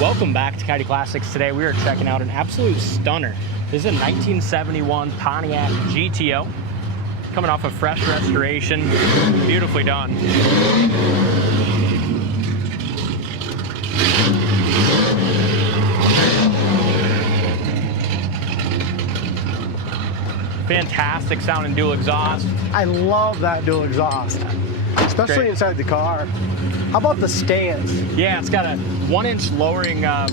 Welcome back to Coyote Classics. Today we are checking out an absolute stunner. This is a 1971 Pontiac GTO, coming off a fresh restoration, beautifully done. Fantastic sounding dual exhaust. I love that dual exhaust, especially Great. inside the car. How about the stance? Yeah, it's got a 1-inch lowering, kind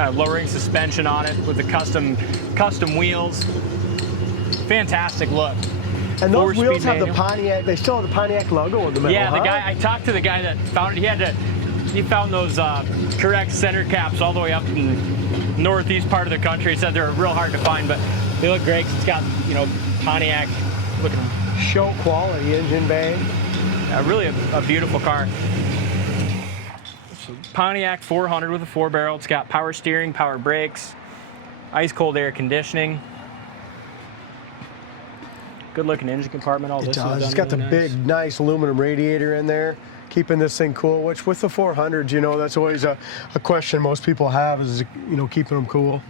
of lowering suspension on it with the custom wheels. Fantastic look. And those Four-speed wheels have the manual. Pontiac, they still have the Pontiac logo in the middle, Yeah, the huh? guy, I talked to the guy that found it. He found those Corect center caps all the way up in the northeast part of the country. He said they're real hard to find, but they look great 'cause it's got, you know, Pontiac looking. Show quality engine bay. Really a beautiful car. So Pontiac 400 with a 4-barrel. It's got power steering, power brakes, ice cold air conditioning. Good looking engine compartment. All this is done It's got the really big, nice aluminum radiator in there, keeping this thing cool, which with the 400s, you know, that's always a question most people have is, you know, keeping them cool.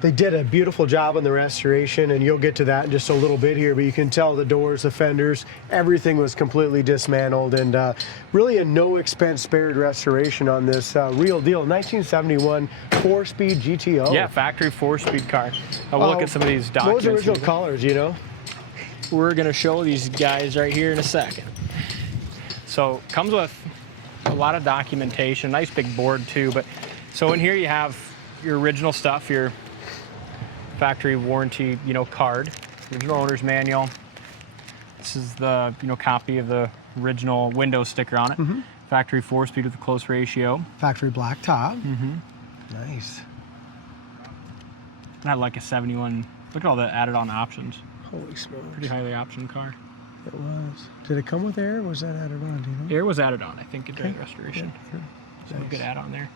They did a beautiful job on the restoration, and you'll get to that in just a little bit here, but you can tell the doors, the fenders, everything was completely dismantled, and really a no-expense spared restoration on this real deal. 1971 4-speed GTO. Yeah, factory 4-speed car. I'll look at some of these documents. Those original colors, you know? We're gonna show these guys right here in a second. So comes with a lot of documentation, nice big board too. But so in here you have your original stuff, your factory warranty, you know, card, original owner's manual. This is the, you know, copy of the original window sticker on it. Factory 4-speed with a close ratio. Factory black top. Nice. And I like a 71. Look at all the added on options. Holy smokes. Pretty highly optioned car. It was. Did it come with air, or was that added on, do you know? Air was added on, I think, during restoration. Yeah, So a good add-on there.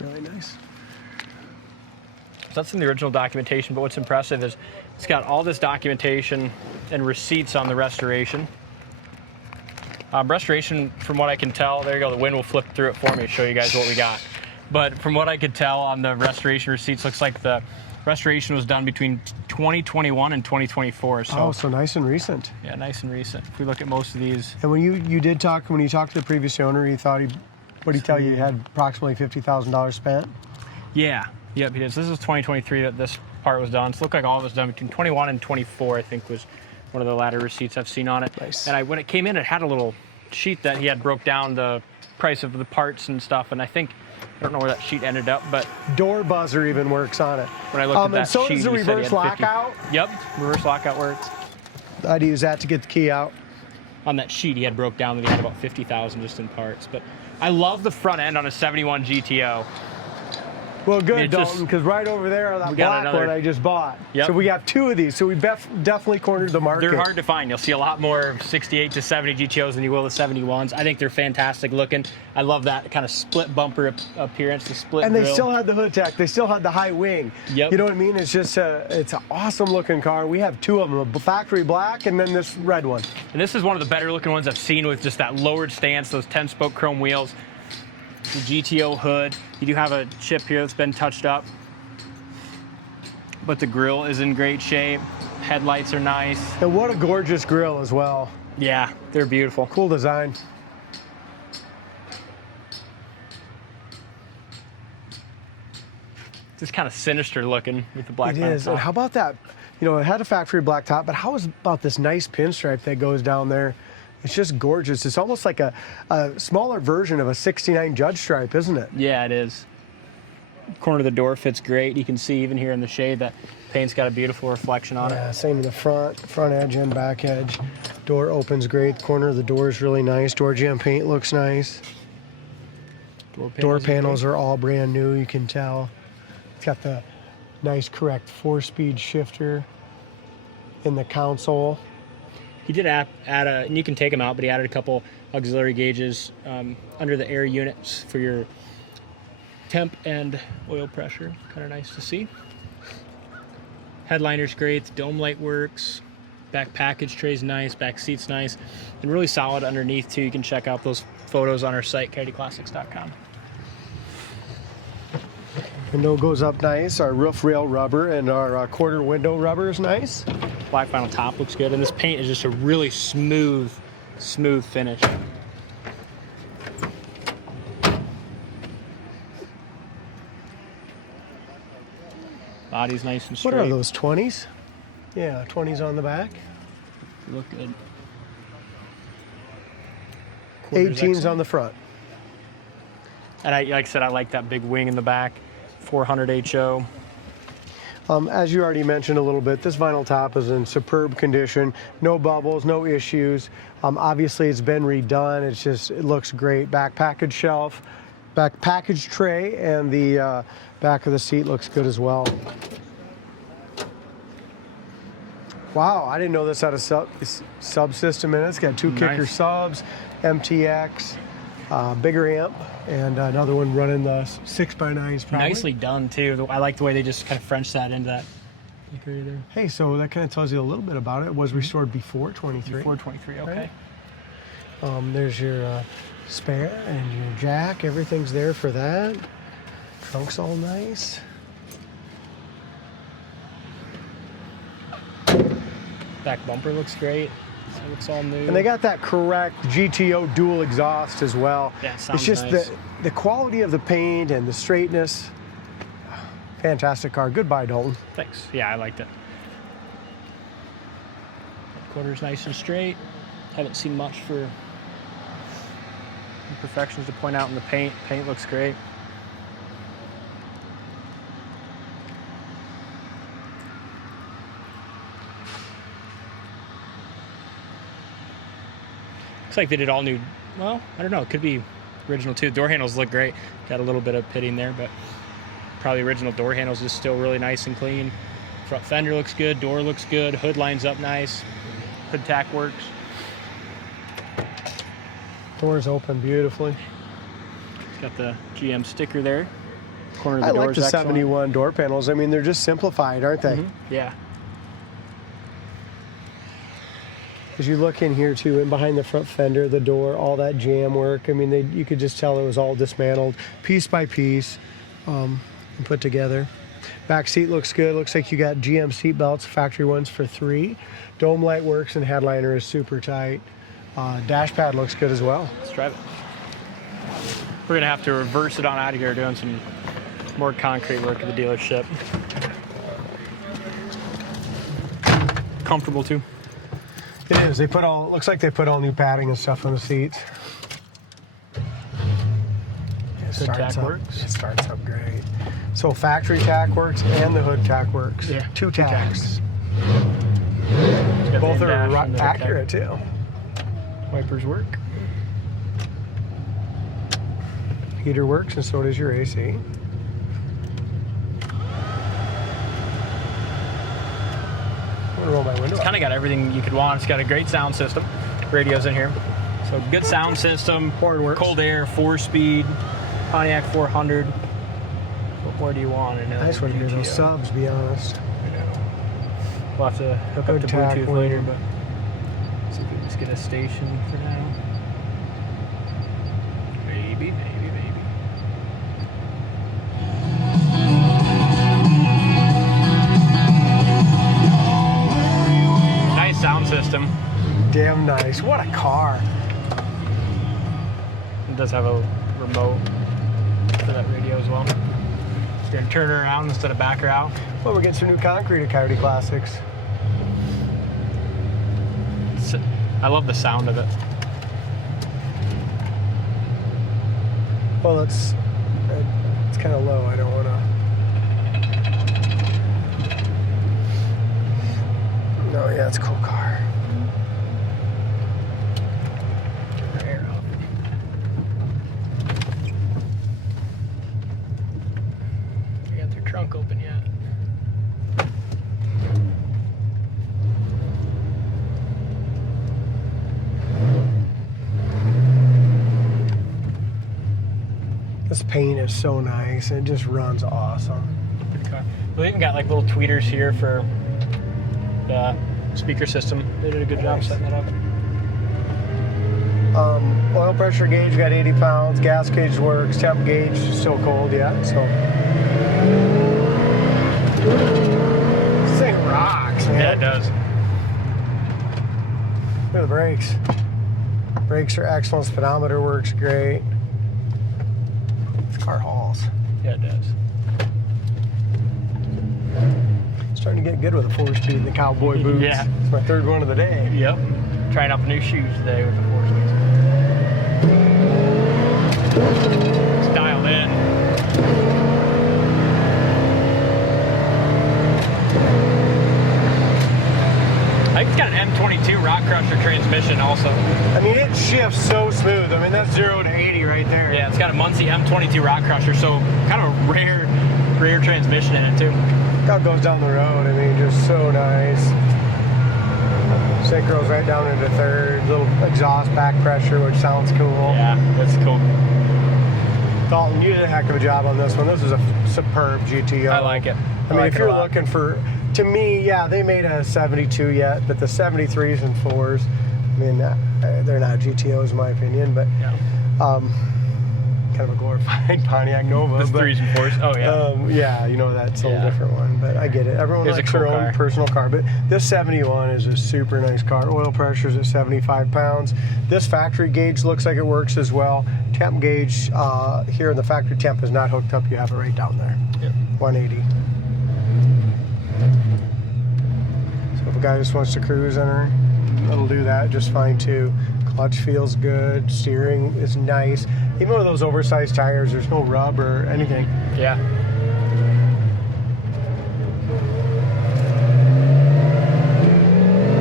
really nice. So that's in the original documentation, but what's impressive is it's got all this documentation and receipts on the restoration. Restoration, from what I can tell, there you go, the wind will flip through it for me to show you guys what we got. But from what I could tell on the restoration receipts, looks like the restoration was done between 2021 and 2024. So, So nice and recent. yeah, nice and recent. If we look at most of these, And when you talked to the previous owner, you thought what did he tell you? You had approximately $50,000 spent? yeah, yep, he did. So this is 2023 that this part was done. So it looked like all of it was done between 21 and 24, I think was one of the latter receipts I've seen on it. Nice. And when it came in, it had a little sheet that he had broke down the price of the parts and stuff. And I think, I don't know where that sheet ended up, but Door buzzer even works on it. when I looked at that and so sheet, does the he said he reverse had 50. lockout. Yep, reverse lockout works. I'd use that to get the key out. On that sheet, he had broke down that he had about 50,000 just in parts. But I love the front end on a 71 GTO. Well, good, It just- Dalton, because right over there on that We got black another- one I just bought. Yep. So we have two of these. So we definitely cornered the market. They're hard to find. You'll see a lot more 68 to 70 GTOs than you will the 71s. I think they're fantastic looking. I love that kind of split bumper appearance, the split And they grille. still had the hood tech. They still had the high wing. Yep. You know what I mean? It's just it's an awesome looking car. We have two of them, a factory black and then this red one. And this is one of the better looking ones I've seen with just that lowered stance, those 10-spoke chrome wheels, the GTO hood. You do have a chip here that's been touched up, but the grille is in great shape. Headlights are nice. And what a gorgeous grille as well. Yeah, they're beautiful. Cool design. Just kind of sinister looking with the black It on is. top. And how about that? You know, it had a factory black top, but how about this nice pinstripe that goes down there? It's just gorgeous. It's almost like a smaller version of a 69 Judge stripe, isn't it? Yeah, it is. Corner of the door fits great. You can see even here in the shade that paint's got a beautiful reflection on Yeah, it. same in the front edge and back edge. Door opens great. Corner of the door is really nice. Door jamb paint looks nice. Door panels are all brand new, you can tell. It's got the nice Corect 4-speed shifter in the console. He did add and you can take them out, but he added a couple auxiliary gauges under the air units for your temp and oil pressure. Kind of nice to see. Headliner's great, the dome light works, back package tray's nice, back seat's nice, and really solid underneath too. You can check out those photos on our site, coyoteclassics.com. Window goes up nice. Our roof rail rubber and our quarter window rubber is nice. Black vinyl top looks good, and this paint is just a really smooth finish. Body's nice and straight. What are those, 20s? Yeah, 20s on the back. Look good. 18s on the front. And like I said, I like that big wing in the back. 400 HO. As you already mentioned a little bit, this vinyl top is in superb condition. No bubbles, no issues. Obviously, it's been redone. It looks great. Back package shelf, back package tray, and the back of the seat looks good as well. Wow, I didn't know this had a subsystem in it. It's got two kicker subs, MTX, bigger amp, and another one running the 6x9s probably. Nicely done too. I like the way they just kind of French that into that. There. Hey, so that kind of tells you a little bit about it. It was restored before 23. Before 23, okay. Right. There's your spare and your jack. Everything's there for that. Trunk's all nice. Back bumper looks great. So it's all new. And they got that Corect GTO dual exhaust as well. Yeah, it sounds it's just nice. the quality of the paint and the straightness. Fantastic car. Goodbye, Dalton. Thanks. Yeah, I liked it. Quarter's nice and straight. Haven't seen much for imperfections to point out in the paint. Paint looks great. Looks like they did all new. Well, I don't know. It could be original too. Door handles look great. Got a little bit of pitting there, but probably original door handles is still really nice and clean. Front fender looks good. Door looks good. Hood lines up nice. Hood tack works. Doors open beautifully. It's got the GM sticker there. Corner of the I door like the is excellent. 71 door panels. I mean, they're just simplified, aren't they? Yeah. As you look in here too, and behind the front fender, the door, all that jam work. I mean, you could just tell it was all dismantled, piece by piece, and put together. Back seat looks good. Looks like you got GM seat belts, factory ones for $3. Dome light works, and headliner is super tight. Dash pad looks good as well. Let's drive it. We're gonna have to reverse it on out of here, doing some more concrete work at the dealership. Comfortable too. It is. They put all. Looks like they put all new padding and stuff on the seats. It starts up great. So factory tack works and the hood tack works. Yeah. Two tacks. Both are accurate too. Wipers work. Heater works, and so does your AC. Roll my window. It's kind of got everything you could want. It's got a great sound system. Radio's in here. So good sound system. Horn works. Cold air, 4-speed, Pontiac 400. What more do you want? Nice one to hear those subs, be honest. We'll have to hook up to Bluetooth later, but see if we can just get a station for now. Maybe. Nice sound system. Damn nice. What a car. It does have a remote for that radio as well. You're gonna turn her around instead of back her out. Well, we're getting some new concrete at Coyote Classics. I love the sound of it. Well, it's kind of low. I don't want to. No, yeah, it's a cool car. Turn her air off. They got their trunk open yet. This paint is so nice. It just runs awesome. Good car. We even got like little tweeters here for the speaker system. They did a good job setting that up. Oil pressure gauge got 80 pounds. Gas gauge works. Temp gauge still cold yet. So this thing rocks, man. Yeah, it does. Look at the brakes. Brakes are excellent. Speedometer works great. This car hauls. Yeah, it does. Starting to get good with the 4-speed and the cowboy boots. Yeah. It's my third one of the day. Yep. Trying out the new shoes today with the 4-speed. It's dialed in. I think it's got an M22 Rock Crusher transmission also. I mean, it shifts so smooth. I mean, that's 0 to 80 right there. Yeah, it's got a Muncie M22 Rock Crusher, so kind of a rare transmission in it too. How it goes down the road. I mean, just so nice. Synchros right down into third. Little exhaust back pressure, which sounds cool. Yeah, that's cool. Dalton, you did a heck of a job on this one. This is a superb GTO. I like it. I mean, like if it a you're lot. looking for, to me, yeah, they made a 72 yet, but the 73s and 4s, I mean, they're not GTOs in my opinion, but Yeah. kind of a glorified Pontiac Nova. The but, 3s and 4s. Oh yeah. yeah, you know, that's a Yeah. little different one, but I get it. Everyone It's a likes cool their own car. personal car, but this 71 is a super nice car. Oil pressure's at 75 pounds. This factory gauge looks like it works as well. Temp gauge here in the factory temp is not hooked up. You have it right down there. Yep. 180. So if a guy just wants to cruise in her, it'll do that just fine too. Clutch feels good. Steering is nice. Even with those oversized tires, there's no rub or anything. Yeah.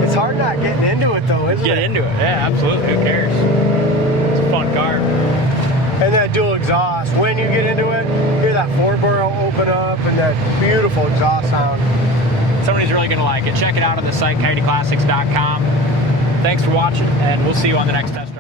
It's hard not getting into it though, isn't Get it? into it. Yeah, absolutely. Who cares? It's a fun car. And that dual exhaust, when you get into it, you hear that 4-borough open up and that beautiful exhaust sound. Somebody's really going to like it. Check it out on the site, coyoteclassics.com. Thanks for watching, and we'll see you on the next test.